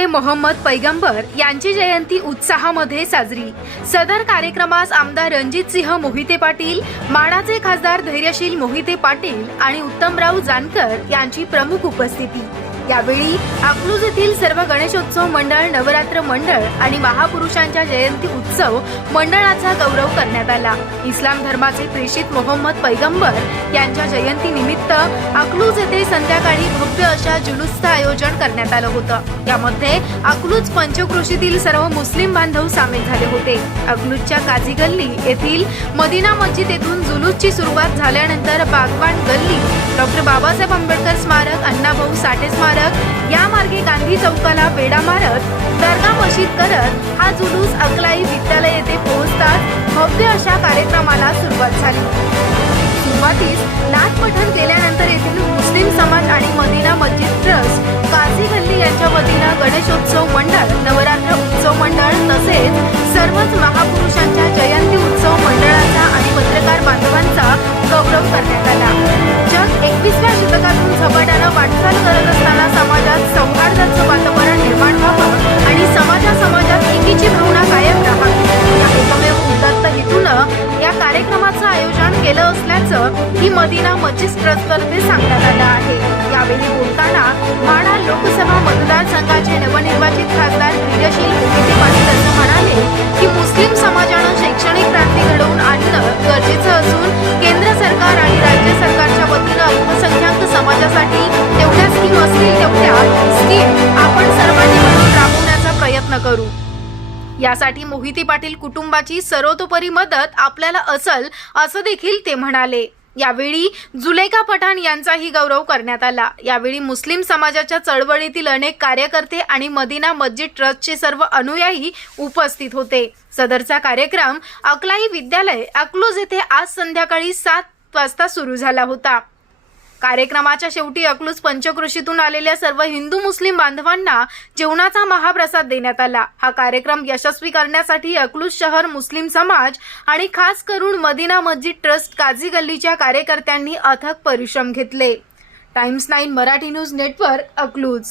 ए मोहम्मद पैगंबर यांची जयंती उत्साहामध्ये साजरी. सदर कार्यक्रमास आमदार रणजित सिंह मोहिते पाटील माडाचे खासदार धैर्यशील मोहिते पाटील आणि उत्तमराव जानकर यांची प्रमुख उपस्थिती. यावेळी अकलूज येथील सर्व गणेशोत्सव मंडळ नवरात्र मंडळ आणि महापुरुषांच्या जयंती उत्सव मंडळाचा गौरव करण्यात आला. इस्लाम धर्माचे प्रेषित मोहम्मद पैगंबर यांच्या जयंती निमित्त अकलूज येथे संध्याकाळी भव्य अशा जुलूसचं आयोजन करण्यात आलं होतं. यामध्ये अकलूज पंचकृषीतील सर्व मुस्लिम बांधव सामील झाले होते. अकलूजच्या काझी गल्ली येथील मदिना मस्जिद येथून जुलूसची सुरुवात झाल्यानंतर बागवान गल्ली डॉक्टर बाबासाहेब आंबेडकर स्मारक अण्णाभाऊ साठे स्मारक या मार्गे गांधी चौकाला वेढा मारत दर्गा मशीद करत हा जुलूस अकलाई विद्यालय येथे पोहोचतात भव्य अशा कार्यक्रमाला सुरुवात झाली. सुरुवातीस नाथ पठण केल्यानंतर येथील मुस्लिम समाज आणि मदिना मस्जिद ट्रस्ट काझी गल्ली यांच्या वतीनं गणेशोत्सव वन असल्याचं ही मदिना मस्जिद ट्रस्टतर्फे सांगण्यात आलं आहे. यावेळी बोलताना माढा लोकसभा मतदारसंघाचे नवनिर्वाचित खासदार धैर्यशील मोहिते पाटील असं म्हणाले की मुस्लिम समाजानं शैक्षणिक क्रांती घडवून आणणं गरजेचं असून केंद्र सरकार आणि राज्य सरकारच्या वतीनं अल्पसंख्याक समाजासाठी तेवढ्या स्कीम असतील तेवढ्या स्कीम आपण सर्वांनी मिळून राबवण्याचा प्रयत्न करू. यासाठी मोहिते पाटील कुटुंबाची सर्वतोपरी मदत आपल्याला असल असं देखील ते म्हणाले. यावेळी जुलेखा पठाण यांचाही गौरव करण्यात आला. यावेळी मुस्लिम समाजाच्या चळवळीतील अनेक कार्यकर्ते आणि मदिना मस्जिद ट्रस्टचे सर्व अनुयायी उपस्थित होते. सदरचा कार्यक्रम अकलाई विद्यालय अकलूज येथे आज संध्याकाळी सात वाजता सुरू झाला होता. कार्यक्रमाच्या शेवटी अकलूज पंचकृषीतून आलेल्या सर्व हिंदू मुस्लिम बांधवांना जेवणाचा महाप्रसाद देण्यात आला. हा कार्यक्रम यशस्वी करण्यासाठी अकलूज शहर मुस्लिम समाज आणि खास करून मदिना मस्जिद ट्रस्ट काझी गल्लीच्या कार्यकर्त्यांनी अथक परिश्रम घेतले. Times Nine Marathi news network Akluj.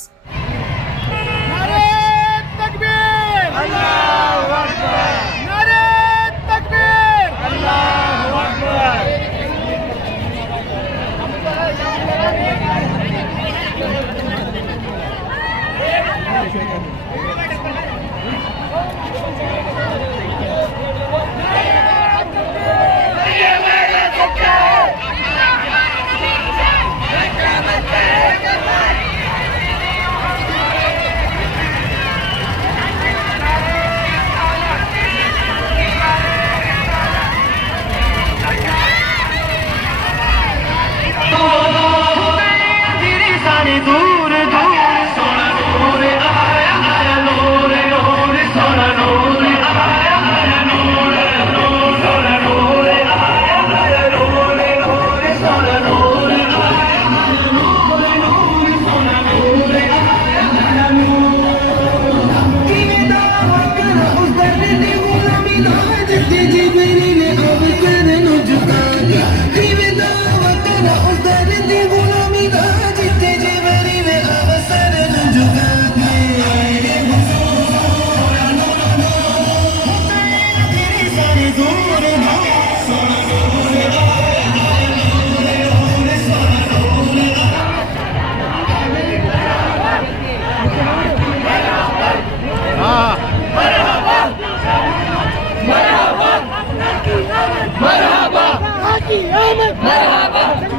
हा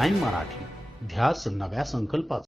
nine Marathi. ध्यास नव्या संकल्पाचा.